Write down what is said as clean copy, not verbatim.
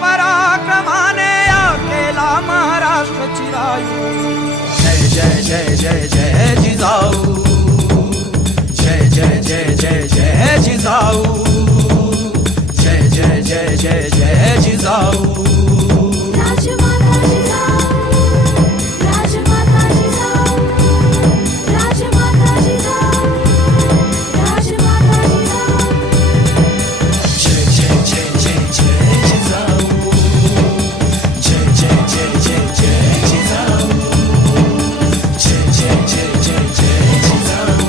पराक्रमाने या केला महाराष्ट्र चिरायू. जय जय जय जय जय जिजाऊ, जय जय जय जय जय जिजाऊ, जय जय जय जय जय जिजाऊ. राजमाता जिजाऊ, राजमाता जिजाऊ, राजमाता जिजाऊ, राजमाता जिजाऊ. जय जय जय जय जय जिजाऊ, जय जय जय जय जय जिजाऊ, जय जय जय जय जय जिजाऊ.